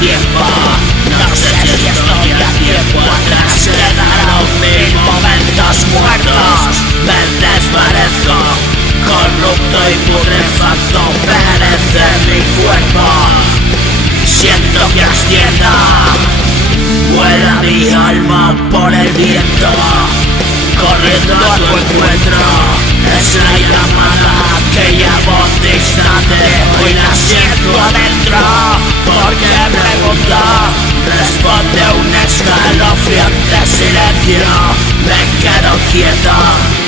tiempo. No sé si estoy a tiempo atrás. Quedaron 1000 momentos muertos. Me desvanezco, corrupto y putrefacto. Perece mi cuerpo. Siento que ascienda, vuela mi alma por el viento. Corriendo a tu encuentro, es la llamada, aquella voz distante. Hoy la siento adentro, porque pregunto, responde un escalofriante silencio. Me quedo quieto,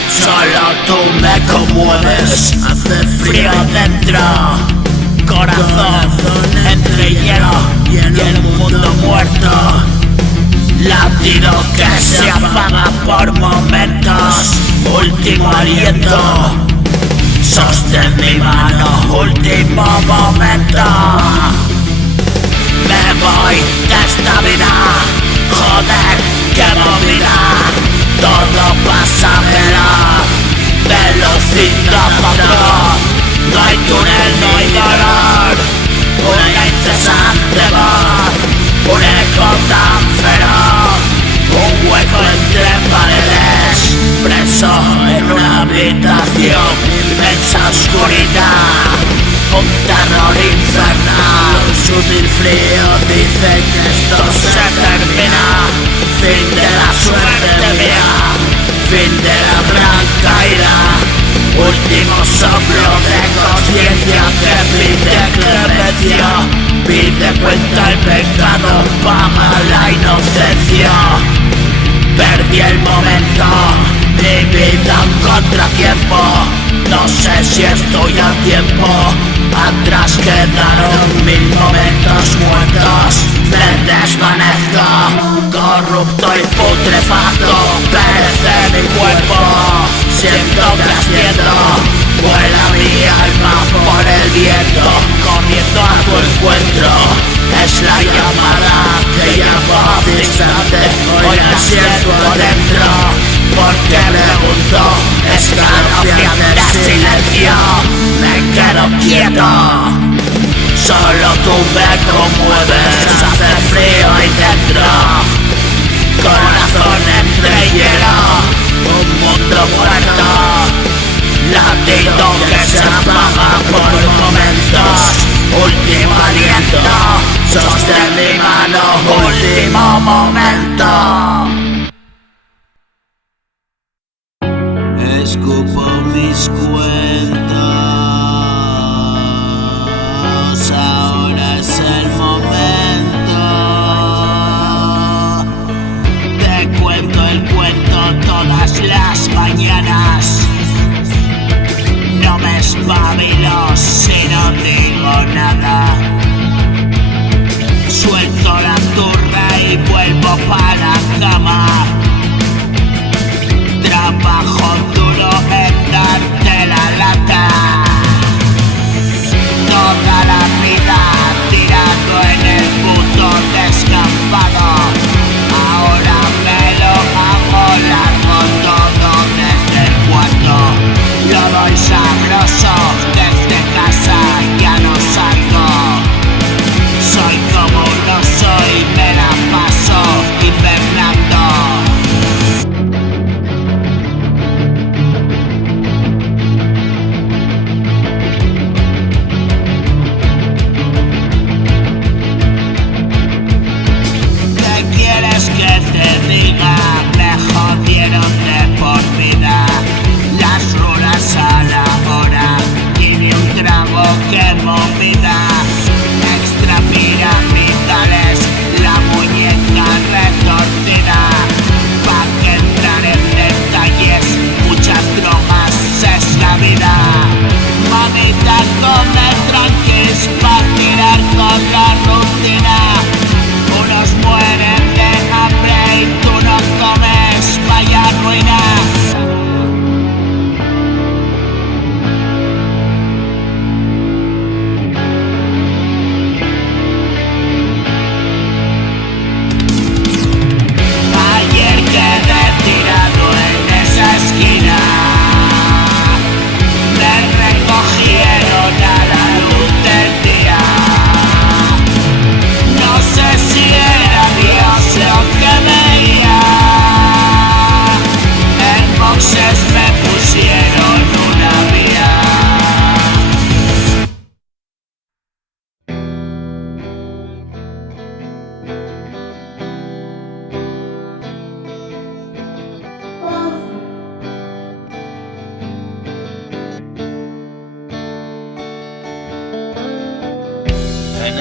solo tú me conmueves. Hace frío dentro, corazón entre hielo y el mundo muerto. Latido que se apaga por momentos. Último aliento, sostén mi mano. Último momento. Me voy de esta vida. Joder, qué movida. Todo pasa veloz. Velocidad. No hay túnel, no hay dolor. Una incesante voz, un eco tan feroz, un hueco entre paredes, preso en una habitación, inmensa oscuridad, un terror infernal, un sutil frío dice que esto se termina, fin de la suerte mía, fin de la gran caída, último soplo de conciencia que pide clemencia, pide cuenta el pecado, paga la inocencia. Perdí el momento, mi vida un contratiempo, no sé si estoy a tiempo, atrás quedaron 1000 momentos muertos, me desvanezco, corrupto y putrefacto, perece mi cuerpo, siento que asciendo, vuela mi alma por el viento, corriendo a tu encuentro, es la llamada, aquella voz distante, hoy la siento adentro, porque pregunto, escalofriante silencio, me quedo quieto, solo tú me conmueves, hace frío ahí dentro, corazón entre hielo, un mundo muerto, latido que se apaga por momentos, último aliento, sostén mi mano, último momento. Escupo mis cuentos, ahora es el momento. Te cuento el cuento todas las mañanas. No me espabilo si no digo nada. Suelto la turra y vuelvo para acá.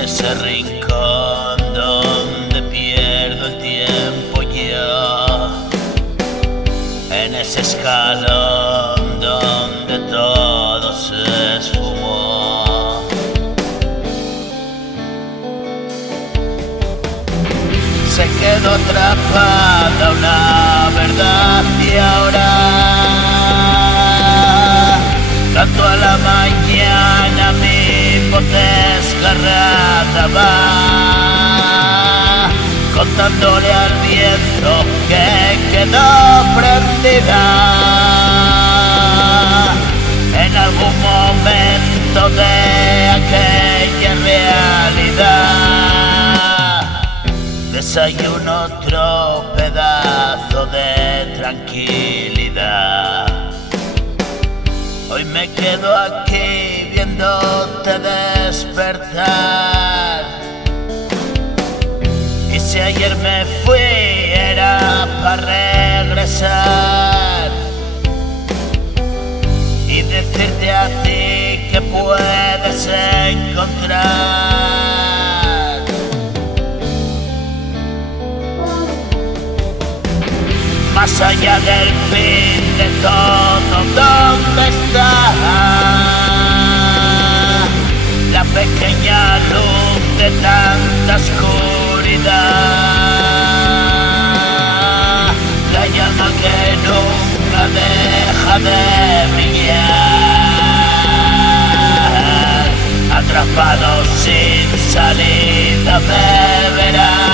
ese rincón donde pierdo el tiempo yo, en ese escalón donde todo se esfumó. Se quedó atrapada una verdad y ahora canto a la mañana, mi voz desgarrada va contándole al viento que quedó prendida en algún momento de aquella realidad. Desayuno otro pedazo de tranquilidad. Hoy me quedo aquí viéndote despertar. Y si ayer me fui era para regresar y decirte a ti que puedes encontrar más allá del fin de todo. ¿Dónde está la pequeña luz de tanta oscuridad? La llama que nunca deja de brillar. Atrapado sin salida me verás.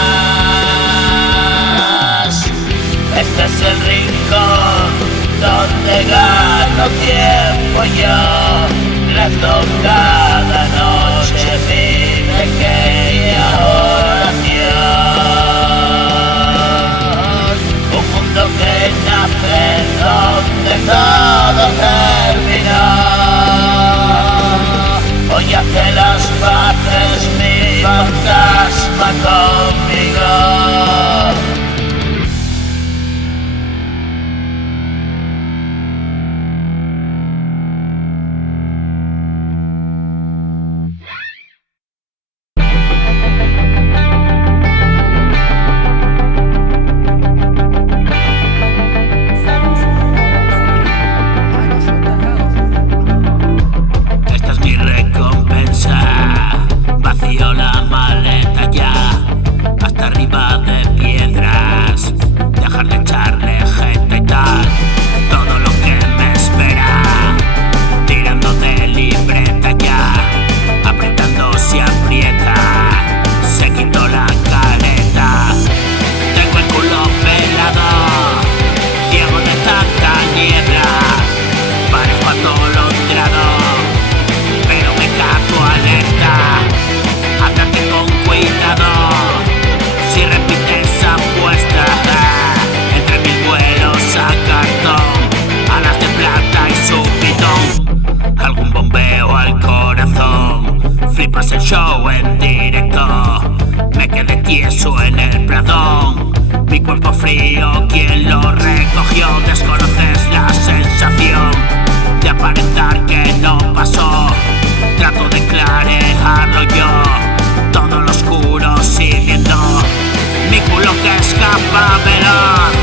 Este es el rincón donde gano tiempo yo. Rezo cada noche mi pequeña oración. Un mundo que nace donde todo terminó. Hoy hace las paces mi fantasma conmigo. Vacío la maleta ya, hasta arriba de piedras, dejar de echarle gente y tal, todo lo que me espera, tirando de libreta ya, apretando se aprieta, se quitó la careta, tengo el culo pelado, ciego de tanta niebla, parezco atolondrado, pero me cago alerta. Ándate con cuidado, si repites apuesta, entre mil vuelos a cartón, alas de plata y su pitón, algún bombeo al corazón, flipas el show en directo, me quedé tieso en el pradón, mi cuerpo frío, ¿quién lo recogió? Desconoces la sensación de aparentar que no pasó, trato de clarearlo yo, todo lo oscuro siguiendo, mi culo que escapa veloz,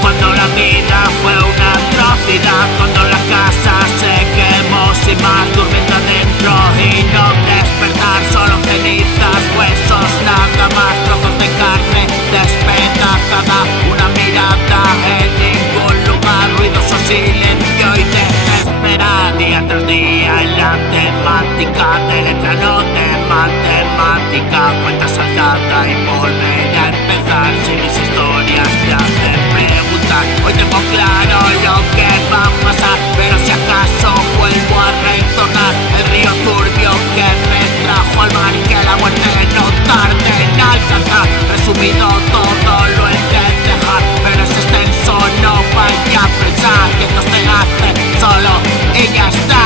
cuando la vida fue una atrocidad, cuando la casa se quemó sin más, durmiendo adentro y no despertar, solo cenizas, huesos, nada más, trozos de carne despedazada, una mirada en ningún lugar, ruidoso silencio y desesperar, día tras día en la temática de letra no de matemática, cuenta saldada y volver a empezar, si mis historias te hacen preguntar, hoy tengo claro lo que va a pasar, pero si acaso vuelvo a retornar, el río turbio que me trajo al mar, que la muerte no tarde en alcanzar, resumido todo lo he de dejar, pero es extenso, no vaya a pensar que esto se hace solo y ya está.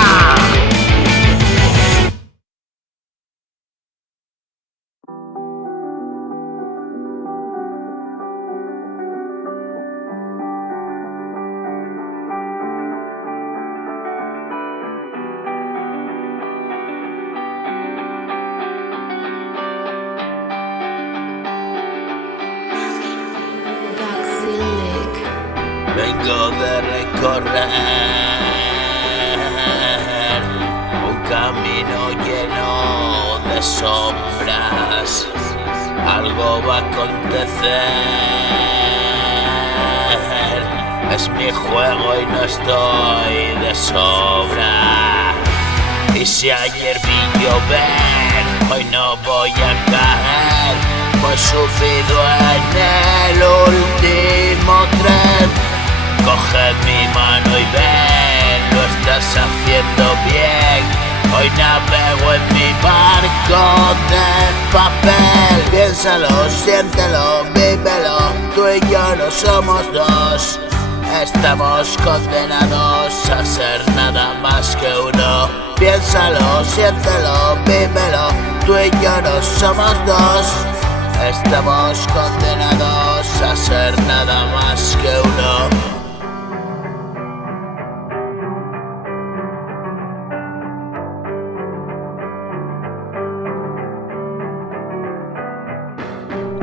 Vengo de recorrer un camino lleno de sombras. Algo va a acontecer, es mi juego y no estoy de sobra. Y si ayer vi llover, hoy no voy a caer. Voy subido en el último tren. Coge mi mano y ven, lo estás haciendo bien. Hoy navego en mi barco de papel. Piénsalo, siéntelo, vívelo. Tú y yo no somos dos. Estamos condenados a ser nada más que uno. Piénsalo, siéntelo, vívelo. Tú y yo no somos dos. Estamos condenados a ser nada más que uno.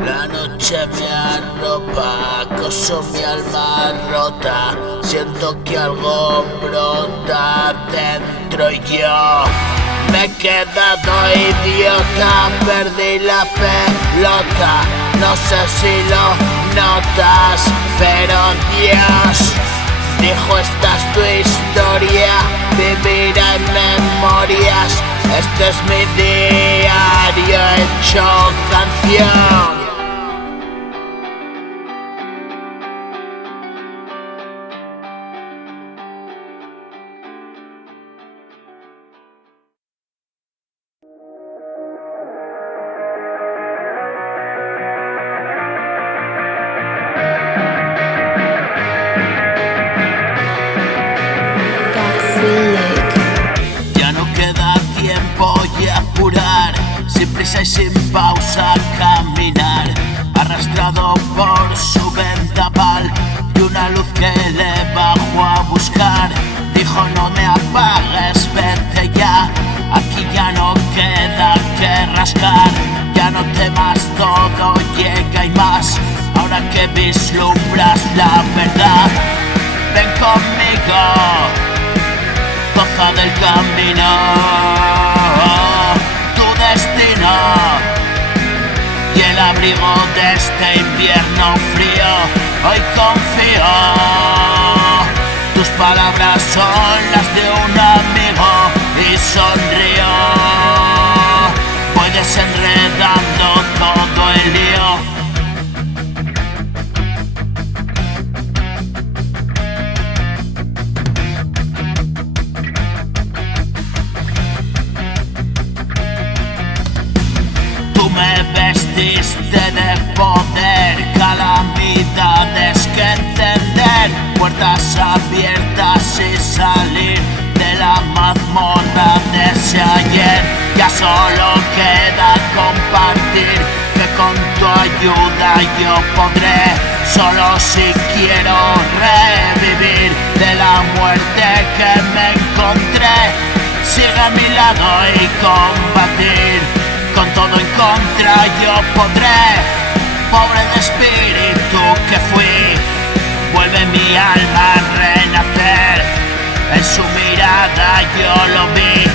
La noche me arropa, acoso mi alma rota. Siento que algo brota dentro y yo me he quedado idiota. Perdí la pelota, no sé si lo notas, pero Dios dijo: esta es tu historia, vivirá en memorias. Este es mi diario hecho canción. Voy a apurar, sin prisa y sin pausa caminar, arrastrado por su vendaval y una luz que le bajó a buscar. Dijo: no me apagues, vete ya, aquí ya no queda que rascar. Ya no temas, todo llega y más, ahora que vislumbras la verdad. Ven conmigo, goza del camino, tu destino y el abrigo de este invierno frío. Hoy confío, tus palabras son las de un amigo y sonrío. Voy desenredando todo el lío. Me vestiste de poder, calamidades que entender, puertas abiertas y salir de la mazmorra de ese ayer. Ya solo queda compartir, que con tu ayuda yo podré, solo si quiero revivir de la muerte que me encontré. Sigue a mi lado y combatir. Con todo en contra yo podré, pobre de espíritu que fui, vuelve mi alma a renacer. En su mirada yo lo vi,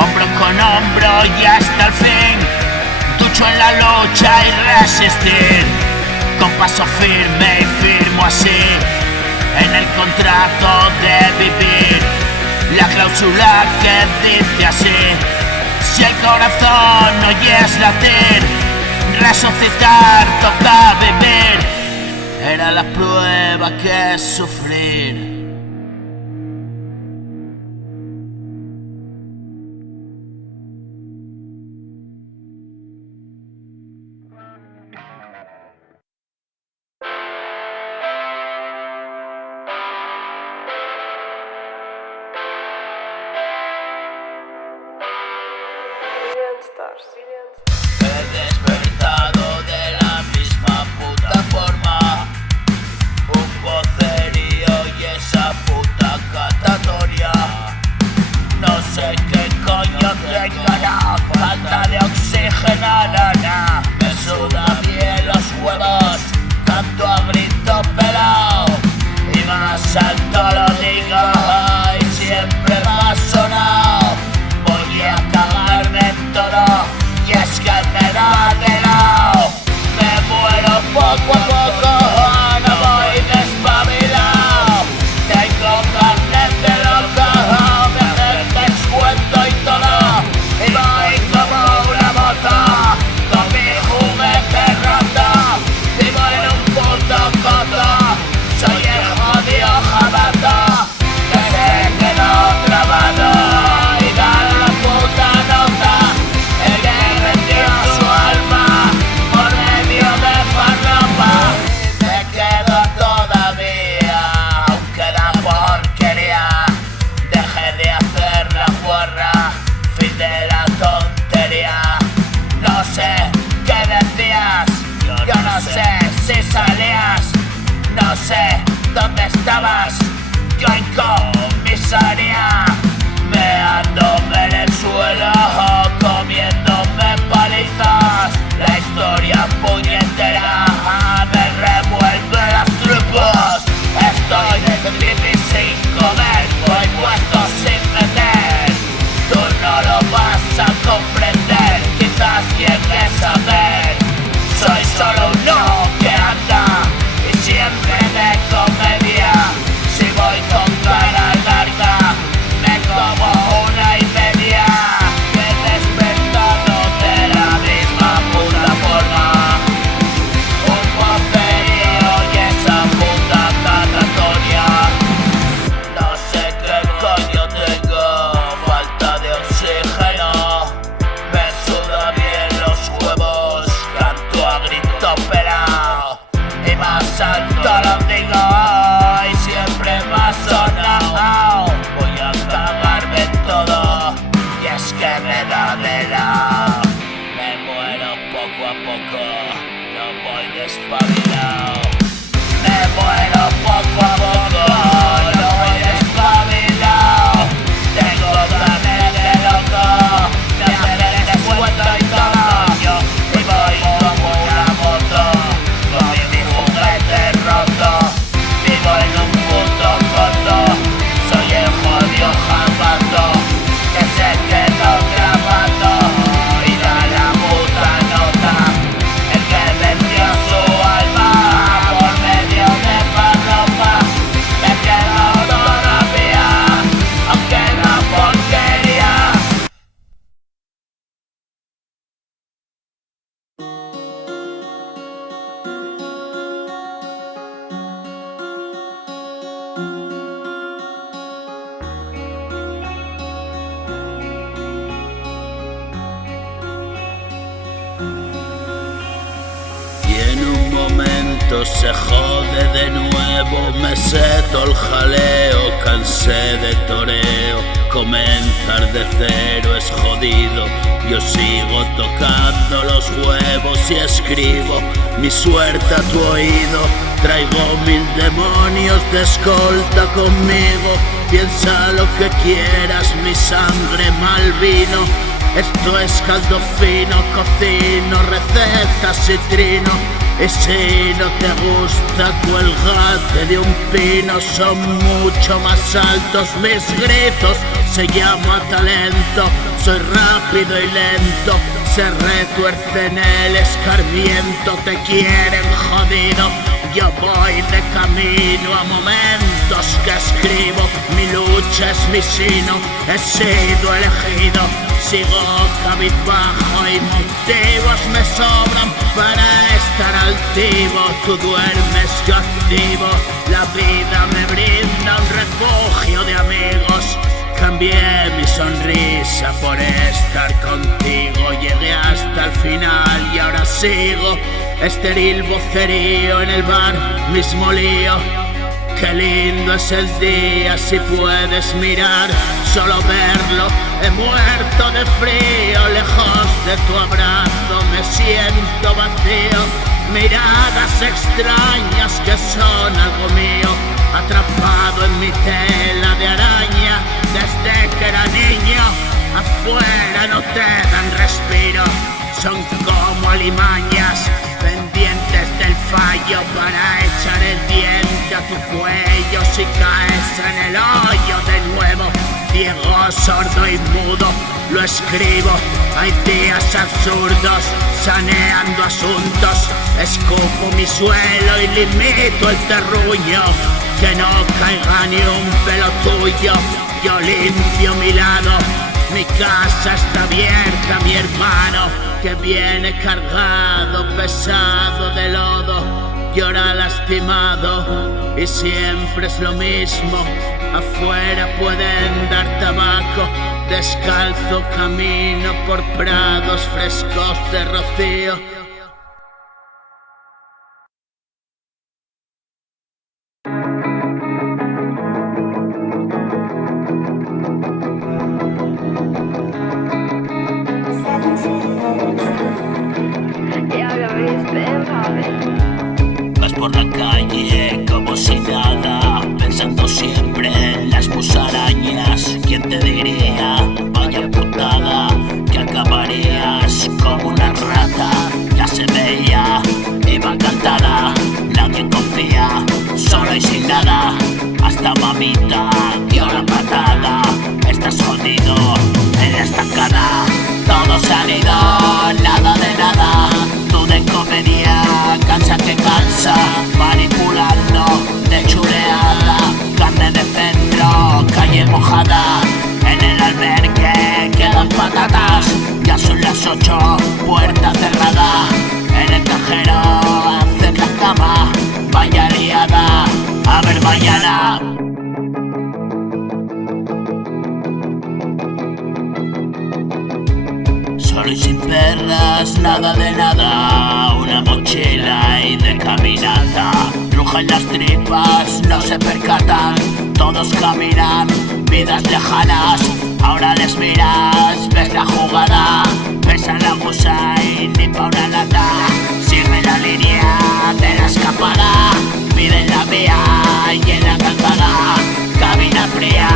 hombro con hombro y hasta el fin. Lucho en la lucha y resistir, con paso firme y firmo así, en el contrato de vivir, la cláusula que dice así: si el corazón oyes latir, resucitar toca vivir. Era la prueba que sufrir. He despertado de la misma puta forma, un vocerío y esa sé dónde estabas. Yo en comisaría, meándome en el suelo, comiéndome palizas. La historia puñetera me revuelve las tripas. Estoy de pipí sin comer, voy puesto sin meter. Tú no lo vas a comprender, quizás llegues a ver. Soy solo uno que anda y siempre de comedia. Si voy con cara larga, me como 1:30. Me he despertado de la misma puta forma. Un poperío y esa puta catatonia. No sé qué coño tengo, falta de oxígeno. Me suda bien los huevos, canto a grito pelao. Y más alto lo digo, y siempre más sonado. Voy a cagarme en todo, y es que me da de lado. Me muero poco a poco, no voy despabilado. Me muero poco a poco, no voy despabilado. Tengo planes de loco, de hacer descuento y todo. Y voy como una moto, con mi juguete roto. Vivo en un puto coto, soy el jodido jabato que se quedó grabando y da la puta nota. El que vendió su alma por medio de farlopa, me quedo todavía, aunque la porquería. Y en un momento se jode de nuevo, me seto el jaleo, cansé de toreo, comenzar de cero es jodido. Yo sigo tocando los huevos y escribo mi suerte a tu oído. Traigo 1000 demonios de escolta conmigo, piensa lo que quieras, mi sangre mal vino. Esto es caldo fino, cocino recetas y trino. Y si no te gusta, cuélgate de un pino. Son mucho más altos mis gritos, se llama talento. Soy rápido y lento, se retuerce en el escarmiento. Te quieren jodido, yo voy de camino a momentos que escribo. Mi lucha es mi sino, he sido elegido. Sigo cabizbajo y motivos me sobran para estar altivo. Tú duermes, yo activo. La vida me brinda un refugio de amigos. Cambié mi sonrisa por estar contigo. Llegué hasta el final y ahora sigo. Estéril vocerío en el bar, mismo lío. Qué lindo es el día si puedes mirar, solo verlo. He muerto de frío, lejos de tu abrazo me siento vacío. Miradas extrañas que son algo mío, atrapado en mi tela de araña desde que era niño. Afuera no te dan respiro, son como alimañas pendientes del fallo para echar el diente a tu cuello si caes en el hoyo de nuevo. Ciego, sordo y mudo, lo escribo. Hay días absurdos, saneando asuntos. Escupo mi suelo y limito el terruño, que no caiga ni un pelo tuyo. Yo limpio mi lado, mi casa está abierta, mi hermano que viene cargado, pesado de lodo. Llora lastimado y siempre es lo mismo. Afuera pueden dar tabaco, descalzo camino por prados frescos de rocío. Vas por la calle calle como si nada, pensando siempre en las musarañas. ¿Quién te diría, vaya putada, que acabarías como una rata? Ya se veía, iba encantada, nadie confía, solo y sin nada. Hasta mamita dio la patada. Estás jodido en la estacada, todo se ha ido, nada de nada. Tú de comedia, cansa que cansa, manipulando de chuleada. Carne de centro, calle mojada, en el albergue quedan patatas. Ya son las 8, puerta cerrada, en el cajero hacer la cama. Vaya liada, a ver mañana. Solo y sin perras, nada de nada, una mochila y de caminata. Rugen las tripas, no se percatan, todos caminan, vidas lejanas. Ahora les miras, ves la jugada, pesa la gusa y ni pa' una lata. Sigue la línea de la escapada, piden la vía y en la calzada. Cabina fría,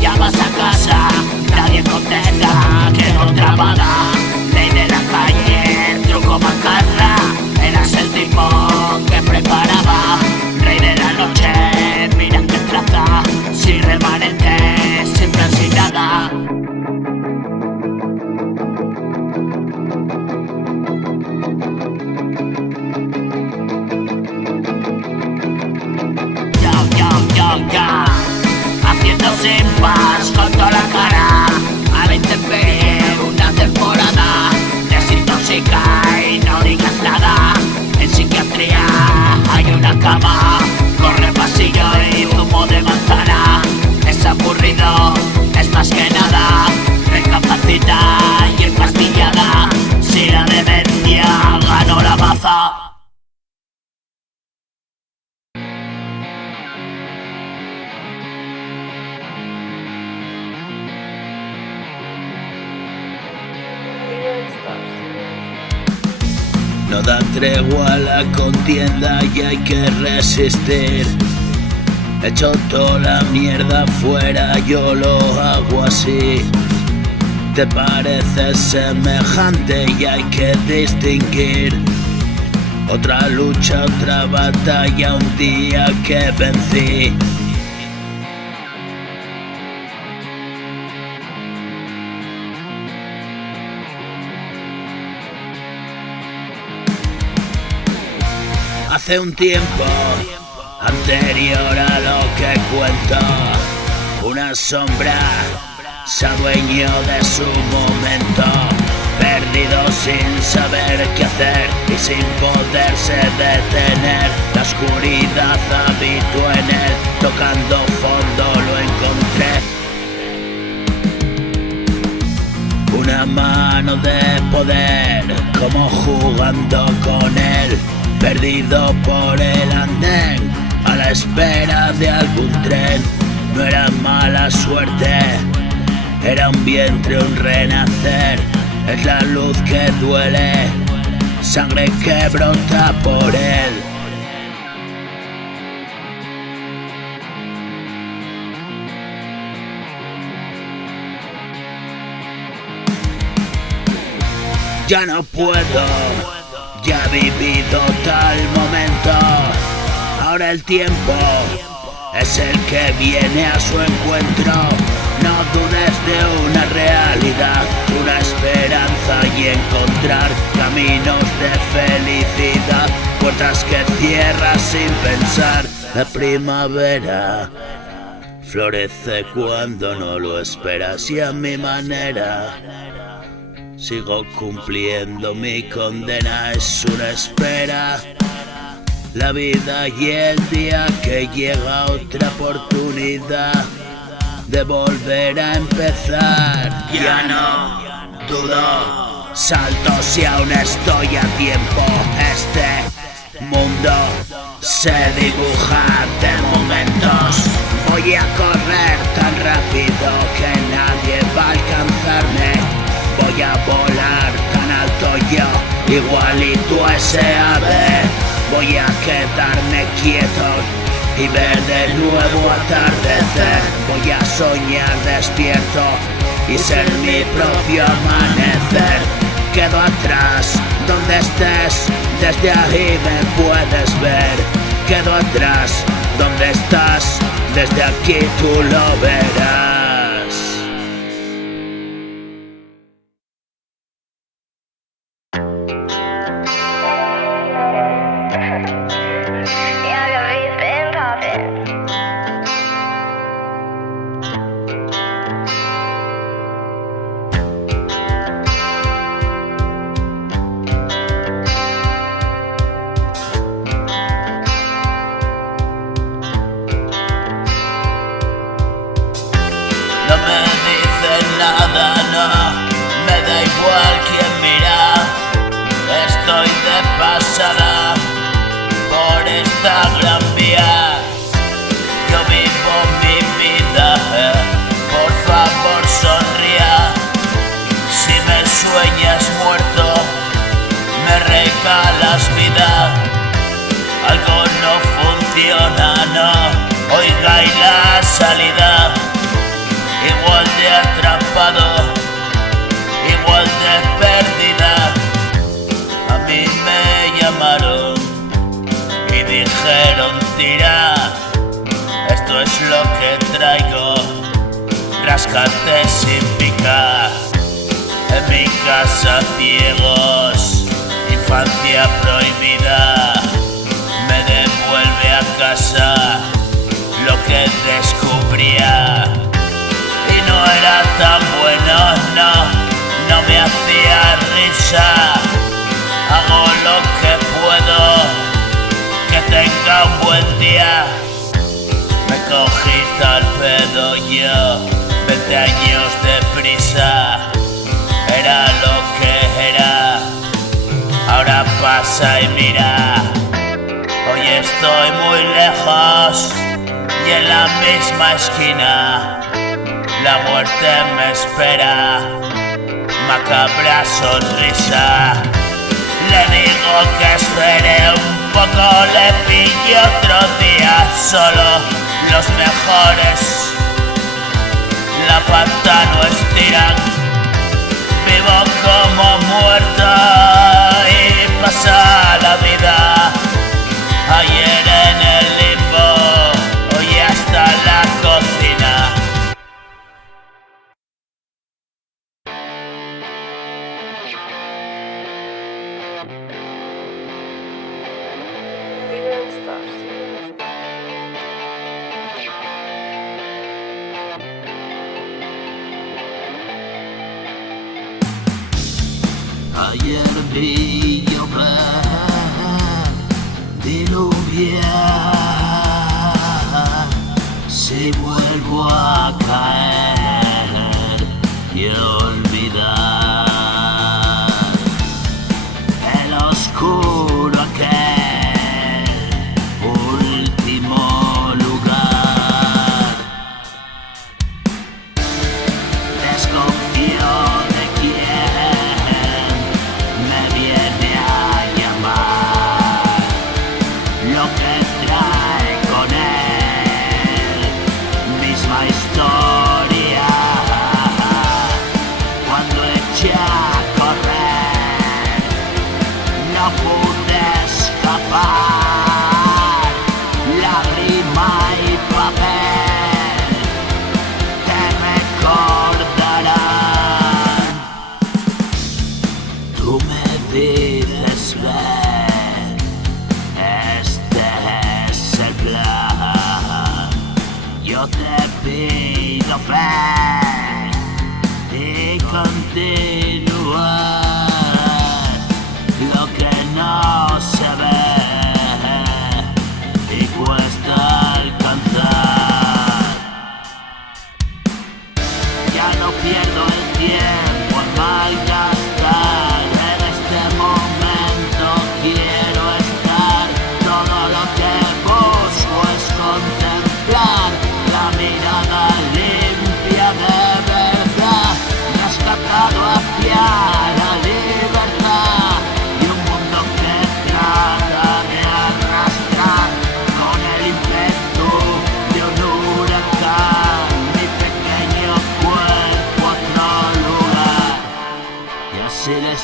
ya vas a casa, nadie contesta que contrabanda. Ley de la calle, truco macarra, eras el tipo que preparaba. Rey de la noche, mira que traza, sin remanentes, sin plan, sin nada. Ya, haciendo simpas con toda la cara, a la intemperie una temporada. Desintoxica y no digas nada, en psiquiatría hay una cama. Corre pasillo y zumo de manzana, es aburrido, es más que nada. Recapacita y empastillada, si la demencia ganó la maza. No da tregua la contienda y hay que resistir. Echo toda la mierda fuera, yo lo hago así. Te pareces semejante y hay que distinguir. Otra lucha, otra batalla, un día que vencí. Hace un tiempo anterior a lo que cuento, una sombra se adueñó de su momento, perdido sin saber qué hacer y sin poderse detener. La oscuridad habitó en él, tocando fondo lo encontré. Una mano de poder, como jugando con él. Perdido por el andén, a la espera de algún tren. No era mala suerte, era un vientre, un renacer. Es la luz que duele, sangre que brota por él. Ya no puedo, ya he vivido tal momento. Ahora el tiempo es el que viene a su encuentro. No dudes de una realidad, una esperanza y encontrar caminos de felicidad, puertas que cierras sin pensar. La primavera florece cuando no lo esperas y a mi manera sigo cumpliendo mi condena. Es una espera, la vida y el día que llega otra oportunidad de volver a empezar. Ya no dudo, salto si aún estoy a tiempo. Este mundo se dibuja de momentos. Voy a correr tan rápido que nadie va a alcanzarme. Voy a volar tan alto yo, igualito a ese ave. voy a quedarme quieto y ver de nuevo atardecer. Voy a soñar despierto y ser mi propio amanecer. Quedo atrás donde estés, desde ahí me puedes ver. Quedo atrás donde estás, desde aquí tú lo verás. No me dicen nada, no, me da igual quién mira. Estoy de pasada por esta gran vía. Yo vivo mi vida, por favor sonría. Si me sueñas muerto, me regalas vida. Algo no funciona, no, oiga y la salida. Igual de atrapado, igual de perdida. A mí me llamaron y dijeron tira, esto es lo que traigo, ráscate sin picar. En mi casa ciegos, infancia prohibida, me devuelve a casa lo que descubría. Y no era tan bueno, no me hacía risa. Hago lo que puedo, que tenga un buen día. Me cogí tal pedo yo, 20 años de prisa. Era lo que era, ahora pasa y mira. Hoy estoy muy lejos y en la misma esquina la muerte me espera, macabra sonrisa. Le digo que espere un poco, le pillo otro día. Solo los mejores la pata no estiran. Vivo como muerto y pasa la vida. Ayer en el limbo, hoy hasta la cocina. Ayer vi llover, diluviar. Si vuelvo a caer y olvidar el oscuro aquel último lugar, desconfío de quién me viene a llamar. Lo que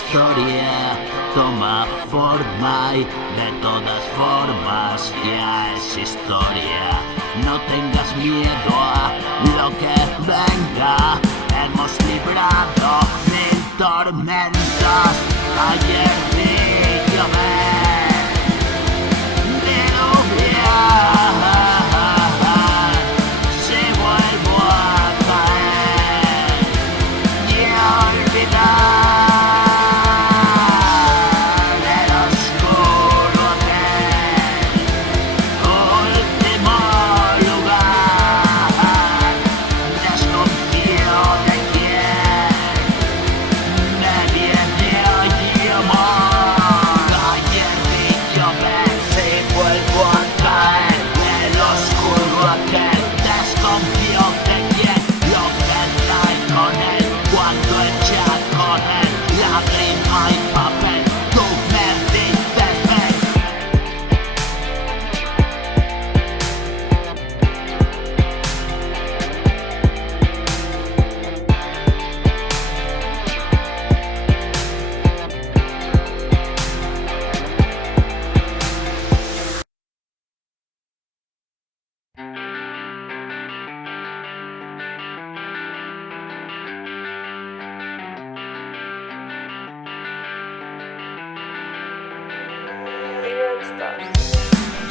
historia toma forma y de todas formas ya es historia. No tengas miedo a lo que venga, hemos librado 1000 tormentas. Ayer vi llover, diluvia. Si vuelvo a caer y a olvidar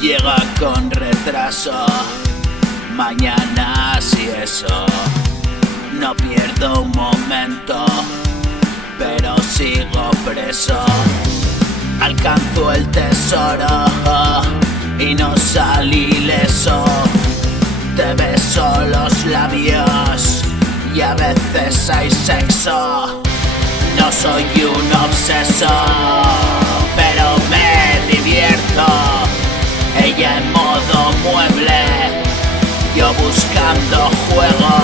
Llega con retraso, mañana si eso. No pierdo un momento, pero sigo preso. Alcanzo el tesoro y no salí ileso. Te beso los labios y a veces hay sexo. No soy un obseso, pero me divierto. Ella en modo mueble, yo buscando juego.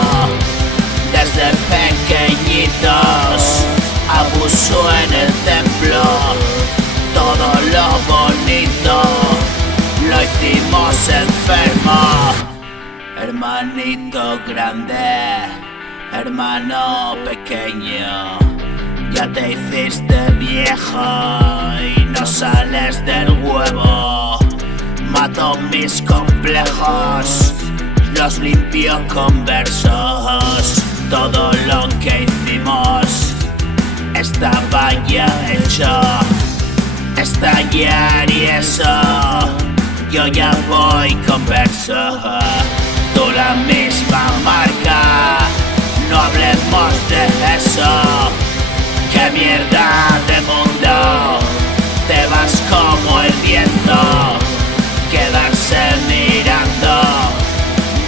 Desde pequeñitos, abuso en el templo. Todo lo bonito lo hicimos enfermo. Hermanito grande, hermano pequeño, ya te hiciste viejo y no sales del huevo. Mato mis complejos, los limpio con versos. Todo lo que hicimos estaba ya hecho. Estallar y eso, yo ya voy con verso. Tú la misma marca, no hablemos de eso. ¡Qué mierda de mundo! Te vas como el viento. Quedarse mirando,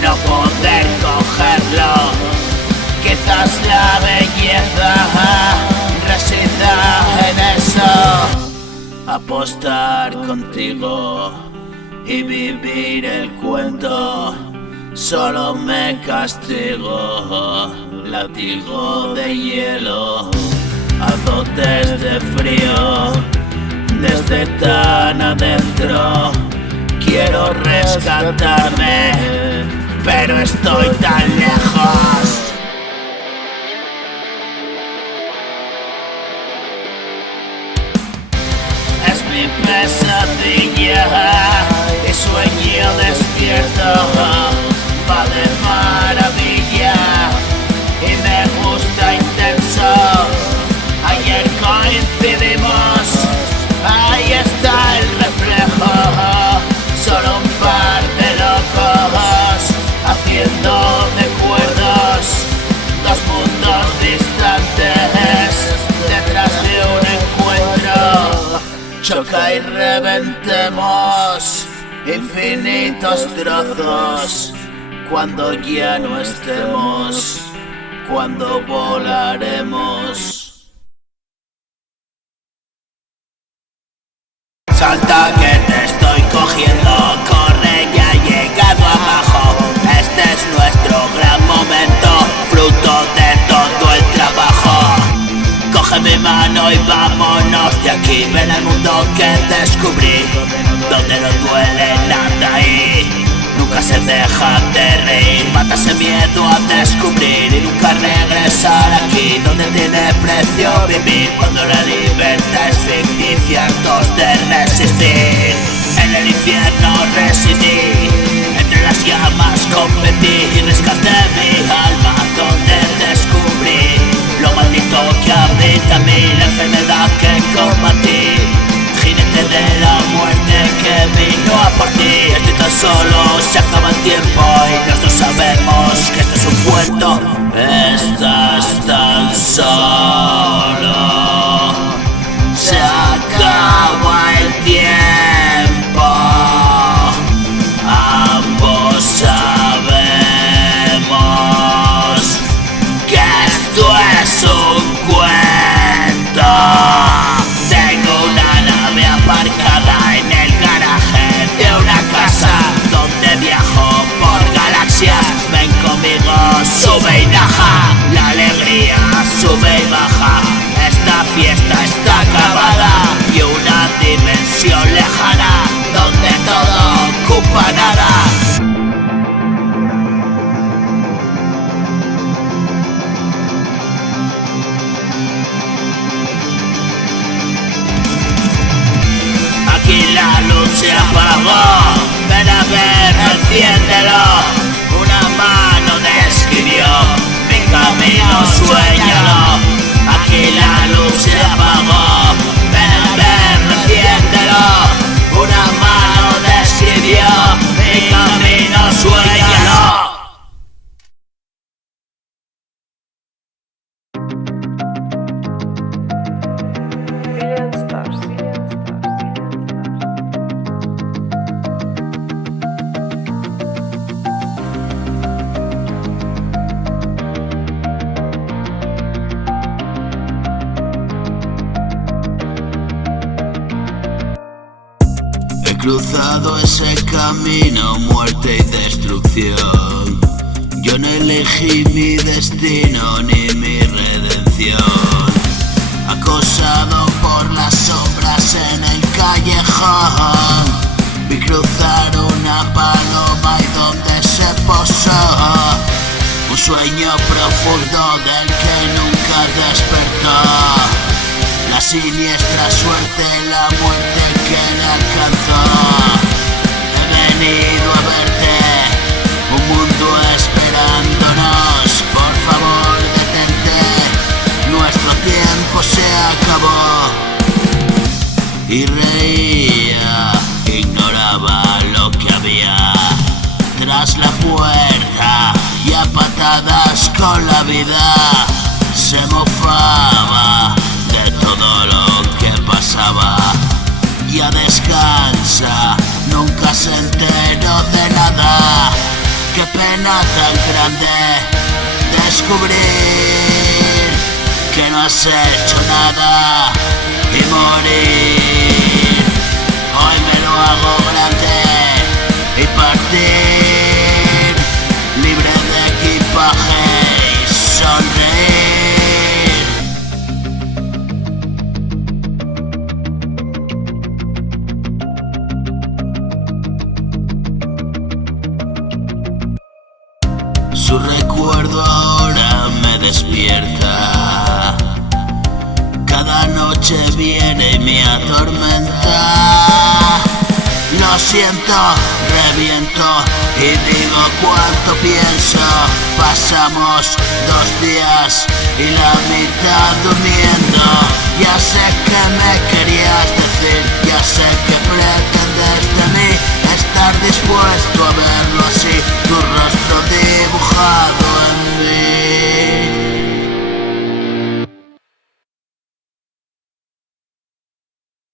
no poder cogerlo. Quizás la belleza resida en eso. Apostar contigo y vivir el cuento. Solo me castigo, látigo de hielo. Azotes de frío, desde tan adentro. Quiero rescatarme, pero estoy tan lejos. Es mi pesadilla y sueño despierto. Va de maravilla y me gusta intenso. Ayer coincidimos, ahí está el reflejo. Solo un par de locos haciendo recuerdos. Dos mundos distantes detrás de un encuentro. Choca y reventemos infinitos trozos. Cuando ya no estemos, cuando volaremos. Salta que te estoy cogiendo, corre, ya he llegado abajo. Este es nuestro gran momento, fruto de todo el trabajo. Coge mi mano y vámonos de aquí. Ven al mundo que descubrí, donde no duele nada y nunca se deja de reír. Mata ese miedo a descubrir y nunca regresa. pasar aquí donde tiene precio vivir, cuando la libertad es ficticia, hartos de resistir. En el infierno residí, entre las llamas competí y rescaté mi alma, donde descubrí lo maldito que habita en mí, la enfermedad que combatí, jinete de la muerte que vino a por ti. Estoy tan solo, se acaba el tiempo y nosotros sabemos que esto es un cuento. Estás tan solo, se acaba el tiempo, ambos sabemos que esto es un cuento. Tengo una nave aparcada en el garaje de una casa donde viajo por galaxias. Ven conmigo, sube y baja, la alegría sube y baja. Esta fiesta está acabada y una dimensión lejana donde todo ocupa nada. Aquí la luz se apagó, ven a ver, enciéndelo. Una mano describió mi camino, suéñalo. Aquí la luz se apagó, ven a ver, enciéndelo. Una mano describió mi camino, suéñalo. He cruzado ese camino, muerte y destrucción. Yo no elegí mi destino ni mi redención. Acosado por las sombras en el callejón, vi cruzar una paloma y donde se posó un sueño profundo del que nunca despertó. La siniestra suerte, la muerte que le alcanzó. He venido a verte, un mundo esperándonos. Por favor, detente, nuestro tiempo se acabó. Y reía, ignoraba lo que había tras la puerta y a patadas con la vida se mofaba de todo lo que pasaba. Ya descansa, nunca se enteró de nada. Qué pena tan grande descubrir que no has hecho nada y morir. Hoy me lo hago grande y partir libre de equipaje y sonreír. Su recuerdo ahora me despierta, cada noche viene y me atormenta. Lo siento, reviento y digo cuánto pienso. Pasamos 2 días y la mitad durmiendo. Ya sé que me querías decir, ya sé que